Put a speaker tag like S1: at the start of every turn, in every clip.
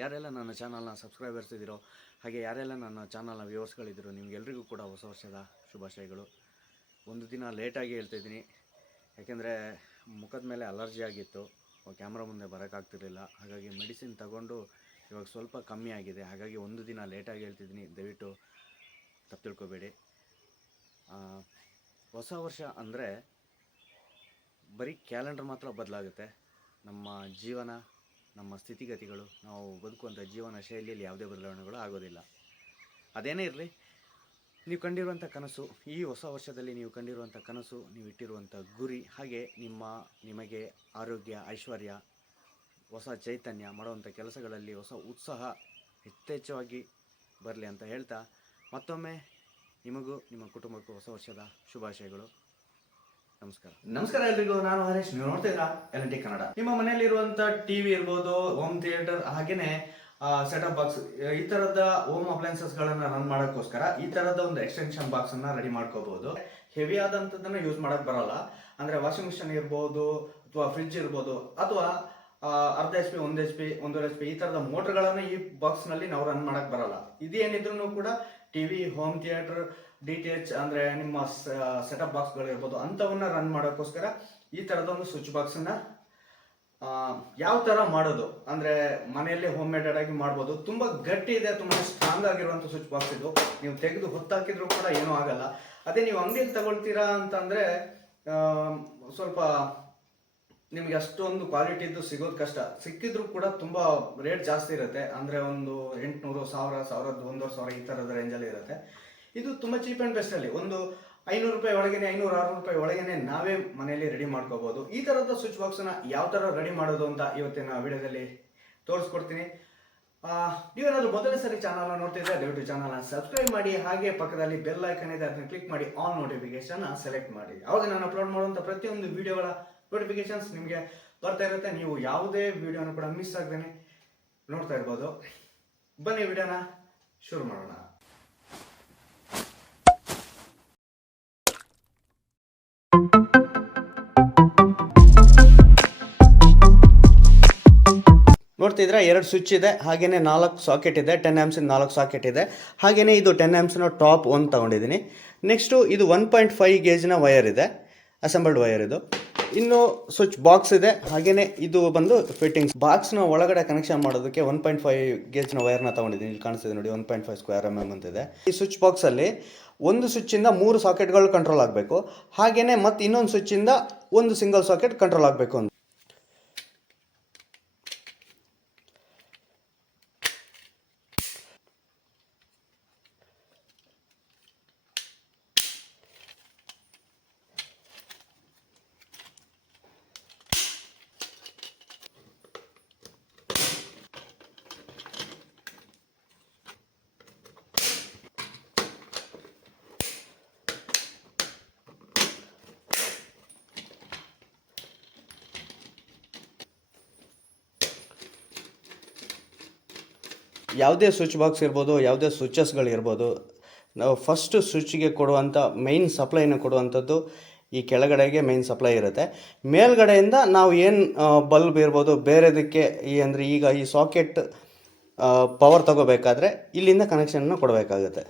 S1: ಯಾರೆಲ್ಲ ನನ್ನ ಚಾನಲ್ನ ಸಬ್ಸ್ಕ್ರೈಬರ್ಸ್ ಇದ್ದೀರೋ, ಹಾಗೆ ಯಾರೆಲ್ಲ ನನ್ನ ಚಾನಲ್ನ ವ್ಯೂವರ್ಸ್ಗಳಿದ್ದೀರೋ, ನಿಮಗೆಲ್ರಿಗೂ ಕೂಡ ಹೊಸ ವರ್ಷದ ಶುಭಾಶಯಗಳು. ಒಂದು ದಿನ ಲೇಟಾಗಿ ಹೇಳ್ತಾಯಿದ್ದೀನಿ ಯಾಕೆಂದರೆ ಮುಖದ ಮೇಲೆ ಅಲರ್ಜಿ ಆಗಿತ್ತು. ಕ್ಯಾಮ್ರಾ ಮುಂದೆ ಬರೋಕ್ಕಾಗ್ತಿರಲಿಲ್ಲ. ಹಾಗಾಗಿ ಮೆಡಿಸಿನ್ ತಗೊಂಡು ಇವಾಗ ಸ್ವಲ್ಪ ಕಮ್ಮಿ ಆಗಿದೆ. ಹಾಗಾಗಿ ಒಂದು ದಿನ ಲೇಟಾಗಿ ಹೇಳ್ತಿದ್ದೀನಿ ದಯವಿಟ್ಟು ತಪ್ಪು ತಿಳ್ಕೊಬೇಡಿ. ಹೊಸ ವರ್ಷ ಅಂದರೆ ಬರೀ ಕ್ಯಾಲೆಂಡರ್ ಮಾತ್ರ ಬದಲಾಗುತ್ತೆ. ನಮ್ಮ ಜೀವನ ನಮ್ಮ ಸ್ಥಿತಿಗತಿಗಳು, ನಾವು ಬದುಕುವಂಥ ಜೀವನ ಶೈಲಿಯಲ್ಲಿ ಯಾವುದೇ ಬದಲಾವಣೆಗಳು ಆಗೋದಿಲ್ಲ. ಅದೇನೇ ಇರಲಿ, ನೀವು ಕಂಡಿರುವಂಥ ಕನಸು, ಈ ಹೊಸ ವರ್ಷದಲ್ಲಿ ನೀವು ಕಂಡಿರುವಂಥ ಕನಸು, ನೀವು ಇಟ್ಟಿರುವಂಥ ಗುರಿ, ಹಾಗೆ ನಿಮ್ಮ, ನಿಮಗೆ ಆರೋಗ್ಯ, ಐಶ್ವರ್ಯ, ಹೊಸ ಚೈತನ್ಯ ಮಾಡುವಂಥ ಕೆಲಸಗಳಲ್ಲಿ ಹೊಸ ಉತ್ಸಾಹ ಯಥೇಚ್ಛವಾಗಿ ಬರಲಿ ಅಂತ ಹೇಳ್ತಾ ಮತ್ತೊಮ್ಮೆ ನಿಮಗೂ, ನಿಮ್ಮ ಕುಟುಂಬಕ್ಕೂ ಹೊಸ ವರ್ಷದ ಶುಭಾಶಯಗಳು. ನಮಸ್ಕಾರ. ನಮಸ್ಕಾರ ಎಲ್ರಿಗೂ, ನಾನು ಹರೀಶ್. ನೀವು ನೋಡ್ತಾ ಇದ್ದೀರಾ ಎಲ್ ಟಿ ಕನ್ನಡ. ನಿಮ್ಮ ಮನೆಯಲ್ಲಿರುವಂತ ಟಿವಿ ಇರ್ಬೋದು ಹೋಮ್ ಥಿಯೇಟರ್ ಹಾಗೇನೆ ಸೆಟಪ್ ಬಾಕ್ಸ್ ಈ ತರದ ಹೋಮ್ ಅಪ್ಲೈನ್ಸಸ್ ಗಳನ್ನ ರನ್ ಮಾಡೋಕ್ಕೋಸ್ಕರ ಈ ತರದ ಒಂದು ಎಕ್ಸ್ಟೆನ್ಷನ್ ಬಾಕ್ಸ್ ಅನ್ನ ರೆಡಿ ಮಾಡ್ಕೋಬಹುದು. ಹೆವಿ ಆದಂತದನ್ನ ಯೂಸ್ ಮಾಡಕ್ ಬರಲ್ಲ. ಅಂದ್ರೆ ವಾಷಿಂಗ್ ಮಿಷಿನ್ ಇರ್ಬೋದು, ಅಥವಾ ಫ್ರಿಡ್ಜ್ ಇರ್ಬೋದು, ಅಥವಾ ಅರ್ಧ ಎಚ್ ಪಿ ಒಂದು ಎಚ್ ಪಿ ಒಂದೂವರೆ ಎಚ್ ಪಿ ಈ ತರದ ಮೋಟರ್ಗಳನ್ನ ಈ ಬಾಕ್ಸ್ನಲ್ಲಿ ನಾವು ರನ್ ಮಾಡಕ್ ಬರಲ್ಲ. ಇದೇನಿದ್ರು ಕೂಡ TV home theatre D T H ಅಂದ್ರೆ ನಿಮ್ಮ ಸೆಟಪ್ ಬಾಕ್ಸ್ಗಳು ಇರ್ಬೋದು, ಅಂಥವನ್ನ ರನ್ ಮಾಡೋಕ್ಕೋಸ್ಕರ ಈ ತರದ ಒಂದು ಸ್ವಿಚ್ ಬಾಕ್ಸ್ ಅನ್ನ ಯಾವ ತರ ಮಾಡೋದು? ಅಂದ್ರೆ ಮನೆಯಲ್ಲೇ ಹೋಮ್ ಮೇಡೆಡ್ ಆಗಿ ಮಾಡ್ಬೋದು. ತುಂಬಾ ಗಟ್ಟಿ ಇದೆ, ತುಂಬಾ ಸ್ಟ್ರಾಂಗ್ ಆಗಿರುವಂತ ಸ್ವಿಚ್ ಬಾಕ್ಸ್ ಇದು. ನೀವು ತೆಗೆದು ಹೊತ್ತಾಕಿದ್ರು ಕೂಡ ಏನೂ ಆಗಲ್ಲ. ಅದೇ ನೀವು ಅಂಗಡಿಯಲ್ಲಿ ತಗೊಳ್ತೀರಾ ಅಂತಂದ್ರೆ ಸ್ವಲ್ಪ ನಿಮ್ಗೆ ಅಷ್ಟೊಂದು ಕ್ವಾಲಿಟಿದು ಸಿಗೋದು ಕಷ್ಟ. ಸಿಕ್ಕಿದ್ರು ಕೂಡ ತುಂಬಾ ರೇಟ್ ಜಾಸ್ತಿ ಇರುತ್ತೆ. ಅಂದ್ರೆ ಒಂದು ಎಂಟ್ನೂರು, ಸಾವಿರ, ಸಾವಿರದ ಒಂದೂವರೆ ಸಾವಿರ ಈ ತರದ ರೇಂಜಲ್ಲಿ ಇರುತ್ತೆ. ಇದು ತುಂಬ ಚೀಪ್ ಆ್ಯಂಡ್ ಬೆಸ್ಟ್ ಅಲ್ಲಿ. ಒಂದು ಐನೂರು ರೂಪಾಯಿ ಒಳಗೇನೆ, ಐನೂರು ಆರುನೂರು ರೂಪಾಯಿ ಒಳಗೇನೆ ನಾವೇ ಮನೆಯಲ್ಲಿ ರೆಡಿ ಮಾಡ್ಕೋಬೋದು. ಈ ಥರದ ಸ್ವಿಚ್ ಬಾಕ್ಸನ್ನು ಯಾವ ತರ ರೆಡಿ ಮಾಡೋದು ಅಂತ ಇವತ್ತಿನ ವಿಡಿಯೋದಲ್ಲಿ ತೋರಿಸ್ಕೊಡ್ತೀನಿ. ನೀವೇನಾದ್ರೂ ಮೊದಲನೇ ಸರಿ ಚಾನಲ್ ನೋಡ್ತಿದ್ರೆ ದಯವಿಟ್ಟು ಚಾನಲ್ ಸಬ್ಸ್ಕ್ರೈಬ್ ಮಾಡಿ. ಹಾಗೆ ಪಕ್ಕದಲ್ಲಿ ಬೆಲ್ ಐಕನ್ ಇದೆ, ಅದನ್ನ ಕ್ಲಿಕ್ ಮಾಡಿ ಆಲ್ ನೋಟಿಫಿಕೇಶನ್ ಸೆಲೆಕ್ಟ್ ಮಾಡಿ. ಅವಾಗ ನಾನು ಅಪ್ಲೋಡ್ ಮಾಡುವಂತ ಪ್ರತಿಯೊಂದು ವಿಡಿಯೋಗಳ ನೋಟಿಫಿಕೇಶನ್ಸ್ ನಿಮಗೆ ಬರ್ತಾ ಇರುತ್ತೆ. ನೀವು ಯಾವುದೇ ವಿಡಿಯೋನ ಕೂಡ ಮಿಸ್ ಆಗ್ದೇನೆ ನೋಡ್ತಾ ಇರ್ಬೋದು. ಬನ್ನಿ, ವಿಡಿಯೋನ ಶುರು ಮಾಡೋಣ. ನೋಡ್ತಿದ್ರೆ ಎರಡು ಸ್ವಿಚ್ ಇದೆ ಹಾಗೆಯೇ ನಾಲ್ಕು ಸಾಕೆಟ್ ಇದೆ ಟೆನ್ ಆ್ಯಮ್ಸಿನ ನಾಲ್ಕು ಸಾಕೆಟ್ ಇದೆ. ಹಾಗೆಯೇ ಇದು ಟೆನ್ ಆ್ಯಮ್ಸಿನ ಟಾಪ್ ಒನ್ ತಗೊಂಡಿದ್ದೀನಿ. ನೆಕ್ಸ್ಟು ಇದು ಒನ್ ಪಾಯಿಂಟ್ ಫೈವ್ ಗೇಜ್ನ ವಯರ್ ಇದೆ ಅಸೆಂಬಲ್ಡ್ ವಯರ್ ಇದು. ಇನ್ನು ಸ್ವಿಚ್ ಬಾಕ್ಸ್ ಇದೆ ಹಾಗೆಯೇ ಇದು ಬಂದು ಫಿಟ್ಟಿಂಗ್ಸ್ ಬಾಕ್ಸ್ನ ಒಳಗಡೆ ಕನೆಕ್ಷನ್ ಮಾಡೋದಕ್ಕೆ ಒನ್ ಪಾಯಿಂಟ್ ಫೈವ್ ಗೇಜ್ನ ವೈರ್ನ ತಗೊಂಡಿದ್ದೀನಿ. ಇಲ್ಲಿ ಕಾಣಿಸ್ತಿದೆ ನೋಡಿ one point five square M M ಅಂತಿದೆ. ಈ ಸ್ವಿಚ್ ಬಾಕ್ಸಲ್ಲಿ ಒಂದು ಸ್ವಿಚ್ಚಿಂದ ಮೂರು ಸಾಕೆಟ್ಗಳು ಕಂಟ್ರೋಲ್ ಆಗಬೇಕು. ಹಾಗೆಯೇ ಮತ್ತು ಇನ್ನೊಂದು ಸ್ವಿಚ್ಚಿಂದ ಒಂದು ಸಿಂಗಲ್ ಸಾಕೆಟ್ ಕಂಟ್ರೋಲ್ ಆಗಬೇಕು ಅಂತ. ಯಾವುದೇ ಸ್ವಿಚ್ ಬಾಕ್ಸ್ ಇರ್ಬೋದು, ಯಾವುದೇ ಸ್ವಿಚಸ್ಗಳಿರ್ಬೋದು ನಾವು ಫಸ್ಟ್ ಸ್ವಿಚ್ಗೆ ಕೊಡುವಂಥ ಮೈನ್ ಸಪ್ಲೈನ ಕೊಡುವಂಥದ್ದು ಈ ಕೆಳಗಡೆಗೆ ಮೈನ್ ಸಪ್ಲೈ ಇರುತ್ತೆ. ಮೇಲ್ಗಡೆಯಿಂದ ನಾವು ಏನು ಬಲ್ಬ್ ಇರ್ಬೋದು, ಬೇರೆದಕ್ಕೆ ಈ ಅಂದರೆ ಈಗ ಈ ಸಾಕೆಟ್ ಪವರ್ ತಗೋಬೇಕಾದ್ರೆ ಇಲ್ಲಿಂದ ಕನೆಕ್ಷನ್ನ ಕೊಡಬೇಕಾಗುತ್ತೆ.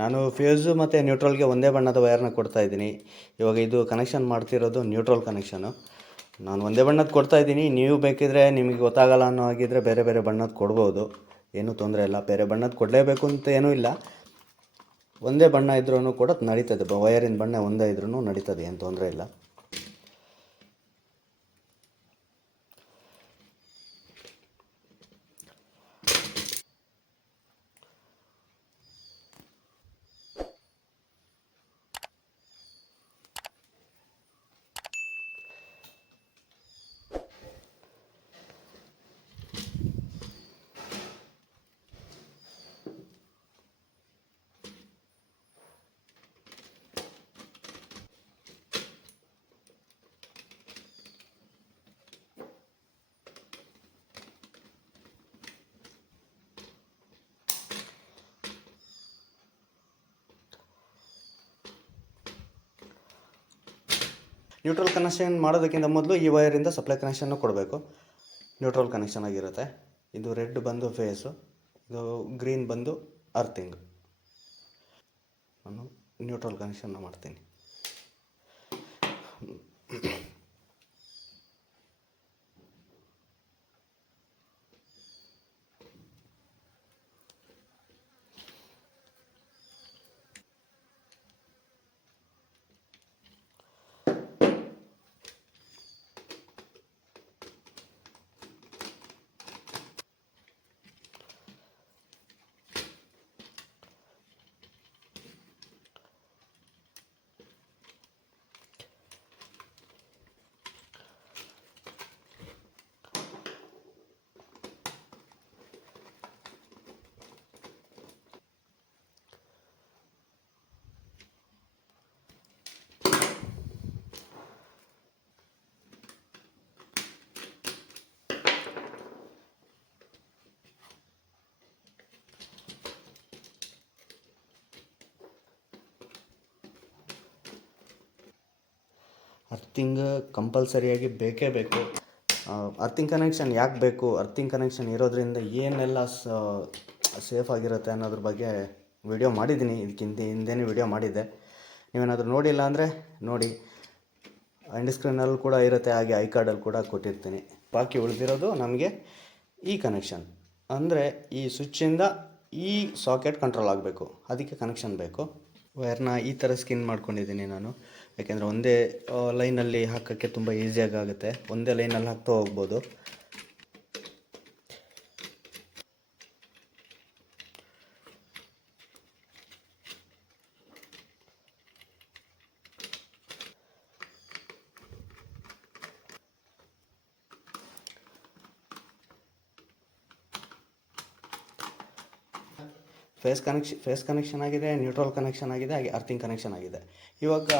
S1: ನಾನು ಫ್ಯೂಸು ಮತ್ತು ನ್ಯೂಟ್ರಲ್ಗೆ ಒಂದೇ ಬಣ್ಣದ ವಯರ್ನ ಕೊಡ್ತಾ ಇದ್ದೀನಿ. ಇವಾಗ ಇದು ಕನೆಕ್ಷನ್ ಮಾಡ್ತಿರೋದು ನ್ಯೂಟ್ರಲ್ ಕನೆಕ್ಷನು ನಾನು ಒಂದೇ ಬಣ್ಣದ ಕೊಡ್ತಾ ಇದ್ದೀನಿ. ನೀವು ಬೇಕಿದ್ರೆ ನಿಮಗೆ ಗೊತ್ತಾಗಲ್ಲ ಅನ್ನೋ ಹಾಗಿದ್ರೆ ಬೇರೆ ಬೇರೆ ಬಣ್ಣದ ಕೊಡ್ಬೋದು. ಏನೂ ತೊಂದರೆ ಇಲ್ಲ. ಬೇರೆ ಬಣ್ಣದ ಕೊಡಲೇಬೇಕು ಅಂತ ಏನೂ ಇಲ್ಲ. ಒಂದೇ ಬಣ್ಣ ಇದ್ರೂ ಕೂಡ ನಡೀತದೆ. ವೈರಿನ ವಯರಿನ ಬಣ್ಣ ಒಂದೇ ಇದ್ರೂ ನಡೀತದೆ. ಏನು ತೊಂದರೆ ಇಲ್ಲ. ನ್ಯೂಟ್ರಲ್ ಕನೆಕ್ಷನ್ ಮಾಡೋದಕ್ಕಿಂತ ಮೊದಲು ಈ ವೈರಿಂದ ಸಪ್ಲೈ ಕನೆಕ್ಷನ್ನು ಕೊಡಬೇಕು. ನ್ಯೂಟ್ರಲ್ ಕನೆಕ್ಷನ್ ಆಗಿರುತ್ತೆ. ಇದು ರೆಡ್ ಬಂದು ಫೇಸು ಇದು ಗ್ರೀನ್ ಬಂದು ಅರ್ಥಿಂಗ್ ನಾನು ನ್ಯೂಟ್ರಲ್ ಕನೆಕ್ಷನ್ನ ಮಾಡ್ತೀನಿ. ಅರ್ಥಿಂಗ್ ಕಂಪಲ್ಸರಿಯಾಗಿ ಬೇಕೇ ಬೇಕು. ಅರ್ಥಿಂಗ್ ಕನೆಕ್ಷನ್ ಯಾಕೆ ಬೇಕು? ಅರ್ಥಿಂಗ್ ಕನೆಕ್ಷನ್ ಇರೋದ್ರಿಂದ ಏನೆಲ್ಲ ಸೇಫ್ ಆಗಿರುತ್ತೆ ಅನ್ನೋದ್ರ ಬಗ್ಗೆ ವಿಡಿಯೋ ಮಾಡಿದ್ದೀನಿ. ಇದಕ್ಕಿಂತ ಹಿಂದೆನೇ ವಿಡಿಯೋ ಮಾಡಿದ್ದೆ. ನೀವೇನಾದರೂ ನೋಡಿಲ್ಲ ಅಂದರೆ ನೋಡಿ. ಎಂಡ್ ಸ್ಕ್ರೀನಲ್ಲಿ ಕೂಡ ಇರುತ್ತೆ. ಹಾಗೆ ಐ ಕಾರ್ಡಲ್ಲಿ ಕೂಡ ಕೊಟ್ಟಿರ್ತೀನಿ. ಬಾಕಿ ಉಳಿದಿರೋದು ನಮಗೆ ಈ ಕನೆಕ್ಷನ್ ಅಂದರೆ ಈ ಸ್ವಿಚ್ಚಿಂದ ಈ ಸಾಕೆಟ್ ಕಂಟ್ರೋಲ್ ಆಗಬೇಕು. ಅದಕ್ಕೆ ಕನೆಕ್ಷನ್ ಬೇಕು. ವೈರ್ನ ಈ ಥರ ಸ್ಕಿನ್ ಮಾಡ್ಕೊಂಡಿದ್ದೀನಿ ನಾನು. ಯಾಕೆಂದರೆ ಒಂದೇ ಲೈನಲ್ಲಿ ಹಾಕೋಕ್ಕೆ ತುಂಬ ಈಸಿಯಾಗಿ ಆಗುತ್ತೆ. ಒಂದೇ ಲೈನಲ್ಲಿ ಹಾಕ್ತಾ ಹೋಗ್ಬೋದು. ಫೇಸ್ ಕನೆಕ್ಷನ್ ಫೇಸ್ ಕನೆಕ್ಷನ್ ಆಗಿದೆ ನ್ಯೂಟ್ರಲ್ ಕನೆಕ್ಷನ್ ಆಗಿದೆ, ಹಾಗೆ ಅರ್ಥಿಂಗ್ ಕನೆಕ್ಷನ್ ಆಗಿದೆ. ಇವಾಗ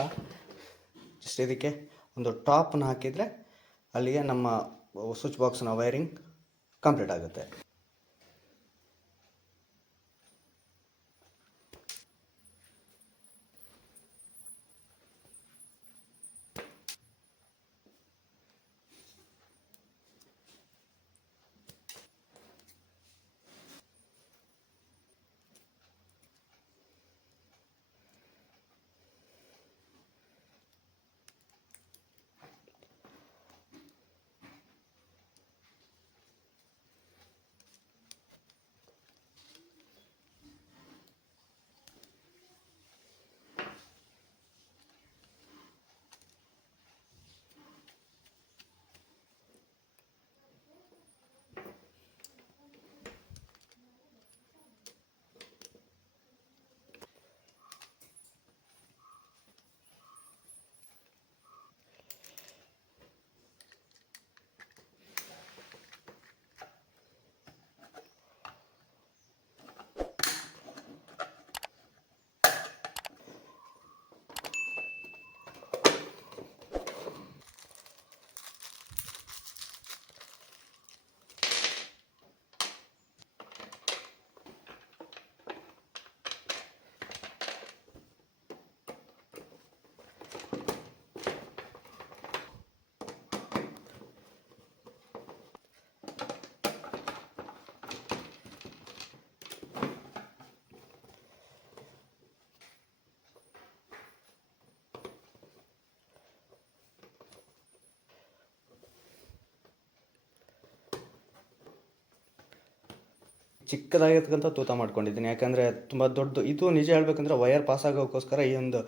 S1: ಜಸ್ಟ್ ಇದಕ್ಕೆ ಒಂದು ಟಾಪ್ನ ಹಾಕಿದರೆ ಅಲ್ಲಿಗೆ ನಮ್ಮ ಸ್ವಿಚ್ ಬಾಕ್ಸ್ನ ವೈರಿಂಗ್ ಕಂಪ್ಲೀಟ್ ಆಗುತ್ತೆ. ಚಿಕ್ಕದಾಗಿರ್ತಕ್ಕಂಥ ತೂತ ಮಾಡ್ಕೊಂಡಿದ್ದೀನಿ. ಯಾಕಂದರೆ ತುಂಬ ದೊಡ್ಡದು, ಇದು ನಿಜ ಹೇಳ್ಬೇಕಂದ್ರೆ ವಯರ್ ಪಾಸ್ ಆಗೋಕ್ಕೋಸ್ಕರ ಈ ಒಂದು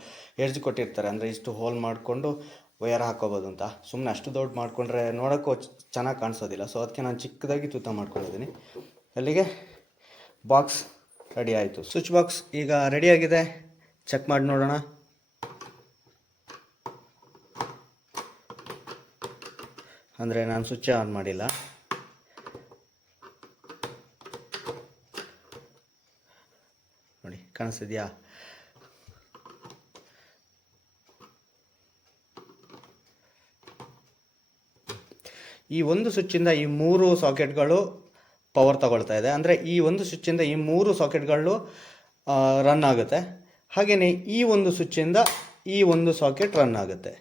S1: ಎಡ್ಜ್ ಕೊಟ್ಟಿರ್ತಾರೆ. ಅಂದರೆ ಇಷ್ಟು ಹೋಲ್ ಮಾಡಿಕೊಂಡು ವಯರ್ ಹಾಕೋಬೋದು ಅಂತ. ಸುಮ್ಮನೆ ಅಷ್ಟು ದೊಡ್ಡ ಮಾಡಿಕೊಂಡ್ರೆ ನೋಡೋಕ್ಕೂ ಚೆನ್ನಾಗಿ ಕಾಣಿಸೋದಿಲ್ಲ. ಸೊ ಅದಕ್ಕೆ ನಾನು ಚಿಕ್ಕದಾಗಿ ತೂತ ಮಾಡ್ಕೊಂಡಿದ್ದೀನಿ. ಅಲ್ಲಿಗೆ ಬಾಕ್ಸ್ ರೆಡಿ ಆಯಿತು. ಸ್ವಿಚ್ ಬಾಕ್ಸ್ ಈಗ ರೆಡಿಯಾಗಿದೆ ಚೆಕ್ ಮಾಡಿ ನೋಡೋಣ. ಅಂದರೆ ನಾನು ಸ್ವಿಚ್ ಆನ್ ಮಾಡಿಲ್ಲ ನೋಡಿ ಕಾಣಿಸ್ತಿದ್ಯಾ? ಈ ಒಂದು ಸ್ವಿಚ್ಚಿಂದ ಈ ಮೂರು ಸಾಕೆಟ್ಗಳು ಪವರ್ ತಗೊಳ್ತಾ ಇದೆ. ಅಂದರೆ ಈ ಒಂದು ಸ್ವಿಚ್ಚಿಂದ ಈ ಮೂರು ಸಾಕೆಟ್ಗಳು ರನ್ ಆಗುತ್ತೆ. ಹಾಗೆಯೇ ಈ ಒಂದು ಸ್ವಿಚ್ಚಿಂದ ಈ ಒಂದು ಸಾಕೆಟ್ ರನ್ ಆಗುತ್ತೆ.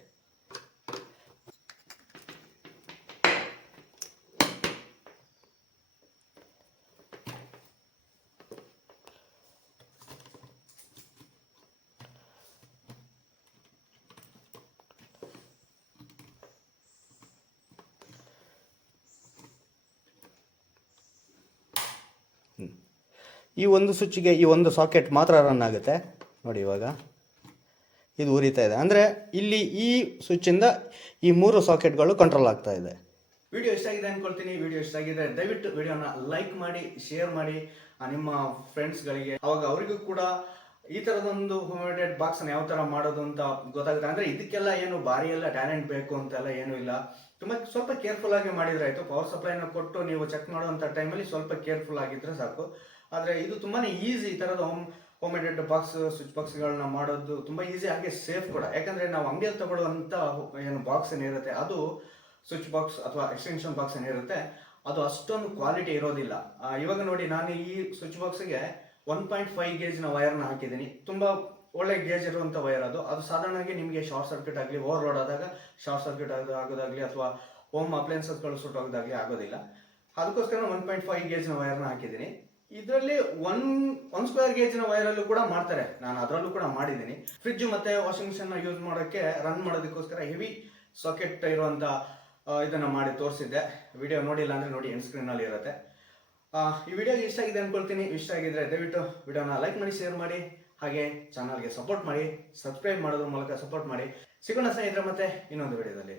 S1: ಈ ಒಂದು ಸ್ವಿಚ್ಗೆ ಈ ಒಂದು ಸಾಕೆಟ್ ಮಾತ್ರ ರನ್ ಆಗುತ್ತೆ. ನೋಡಿ ಇವಾಗ ಇದು ಉರಿತಾ ಇದೆ. ಅಂದರೆ ಇಲ್ಲಿ ಈ ಸ್ವಿಚ್ಚಿಂದ ಈ ಮೂರು ಸಾಕೆಟ್ಗಳು ಕಂಟ್ರೋಲ್ ಆಗ್ತಾ ಇದೆ. ವಿಡಿಯೋ ಇಷ್ಟ ಆಗಿದೆ ಅನ್ಕೊಳ್ತೀನಿ. ವಿಡಿಯೋ ಇಷ್ಟ ಆಗಿದೆ, ದಯವಿಟ್ಟು ವಿಡಿಯೋನ ಲೈಕ್ ಮಾಡಿ, ಶೇರ್ ಮಾಡಿ. ನಿಮ್ಮ ಫ್ರೆಂಡ್ಸ್ಗಳಿಗೆ, ಅವಾಗ ಅವರಿಗೂ ಕೂಡ ಈ ಥರದೊಂದು ಹೋಮೇಡೆಡ್ ಬಾಕ್ಸನ್ನು ಯಾವ ಥರ ಮಾಡೋದು ಅಂತ ಗೊತ್ತಾಗುತ್ತೆ. ಅಂದರೆ ಇದಕ್ಕೆಲ್ಲ ಏನು ಭಾರಿ ಎಲ್ಲ ಟ್ಯಾಲೆಂಟ್ ಬೇಕು ಅಂತೆಲ್ಲ ಏನೂ ಇಲ್ಲ. ತುಂಬ ಸ್ವಲ್ಪ ಕೇರ್ಫುಲ್ ಆಗಿ ಮಾಡಿದ್ರೆ ಆಯಿತು. ಪವರ್ ಸಪ್ಲೈನ ಕೊಟ್ಟು ನೀವು ಚೆಕ್ ಮಾಡುವಂಥ ಟೈಮಲ್ಲಿ ಸ್ವಲ್ಪ ಕೇರ್ಫುಲ್ ಆಗಿದ್ರೆ ಸಾಕು. ಆದರೆ ಇದು ತುಂಬಾ ಈಸಿ ಈ ಥರದ ಹೋಮ್ ಹೋಮಿಡೇಡ್ ಬಾಕ್ಸ್ ಸ್ವಿಚ್ ಬಾಕ್ಸ್ಗಳನ್ನ ಮಾಡೋದು ತುಂಬ ಈಸಿ ಹಾಗೆ ಸೇಫ್ ಕೂಡ. ಯಾಕಂದರೆ ನಾವು ಅಂಗಡಿಯಲ್ಲಿ ತಗೊಳ್ಳುವಂಥ ಏನು ಬಾಕ್ಸ್ ಏನಿರುತ್ತೆ ಅದು ಸ್ವಿಚ್ ಬಾಕ್ಸ್ ಅಥವಾ ಎಕ್ಸ್ಟೆನ್ಷನ್ ಬಾಕ್ಸ್ ಏನಿರುತ್ತೆ ಅದು ಅಷ್ಟೊಂದು ಕ್ವಾಲಿಟಿ ಇರೋದಿಲ್ಲ. ಇವಾಗ ನೋಡಿ ನಾನು ಈ ಸ್ವಿಚ್ ಬಾಕ್ಸ್ಗೆ ಒನ್ ಪಾಯಿಂಟ್ ಫೈವ್ ಗೇಜ್ನ ವೈರ್ನ ಹಾಕಿದ್ದೀನಿ. ತುಂಬ ಒಳ್ಳೆ ಗೇಜ್ ಇರುವಂಥ ವೈರ್ ಅದು. ಅದು ಸಾಧಾರಣವಾಗಿ ನಿಮಗೆ ಶಾರ್ಟ್ ಸರ್ಕ್ಯೂಟ್ ಆಗಲಿ ಓವರ್ಲೋಡ್ ಆದಾಗ ಶಾರ್ಟ್ ಸರ್ಕ್ಯೂಟ್ ಆಗೋದಾಗಲಿ ಅಥವಾ ಹೋಮ್ ಅಪ್ಲಯನ್ಸಸ್ಗಳು ಸುಟ್ಟೋಗೋದಾಗಲಿ ಆಗೋದಿಲ್ಲ. ಅದಕ್ಕೋಸ್ಕರ ಒನ್ ಪಾಯಿಂಟ್ ಫೈವ್ ಗೇಜ್ನ ವೈರ್ನ ಹಾಕಿದ್ದೀನಿ. ಇದರಲ್ಲಿ ಒನ್ ಒನ್ ಸ್ಕ್ವೇರ್ ಗೇಜ್ನ ವೈರಲ್ಲೂ ಕೂಡ ಮಾಡ್ತಾರೆ. ನಾನು ಅದರಲ್ಲೂ ಕೂಡ ಮಾಡಿದ್ದೀನಿ. ಫ್ರಿಜ್ ಮತ್ತೆ ವಾಷಿಂಗ್ ಮಿಷನ್ ಯೂಸ್ ಮಾಡೋಕ್ಕೆ ರನ್ ಮಾಡೋದಕ್ಕೋಸ್ಕರ ಹೆವಿ ಸಾಕೆಟ್ ಇರುವಂಥ ಇದನ್ನು ಮಾಡಿ ತೋರಿಸಿದ್ದೆ. ವಿಡಿಯೋ ನೋಡಿಲ್ಲ ಅಂದ್ರೆ ನೋಡಿ ಎಂಡ್ ಸ್ಕ್ರೀನಲ್ಲಿ ಇರುತ್ತೆ. ಈ ವಿಡಿಯೋ ಇಷ್ಟ ಆಗಿದೆ ಅನ್ಕೊಳ್ತೀನಿ. ಇಷ್ಟ ಆಗಿದ್ರೆ ದಯವಿಟ್ಟು ವಿಡಿಯೋನ ಲೈಕ್ ಮಾಡಿ ಶೇರ್ ಮಾಡಿ. ಹಾಗೆ ಚಾನಲ್ಗೆ ಸಪೋರ್ಟ್ ಮಾಡಿ. ಸಬ್ಸ್ಕ್ರೈಬ್ ಮಾಡೋದ್ರ ಮೂಲಕ ಸಪೋರ್ಟ್ ಮಾಡಿ. ಸಿಗೋಣ ಸ್ನೇಹಿತರೆ ಮತ್ತೆ ಇನ್ನೊಂದು ವಿಡಿಯೋದಲ್ಲಿ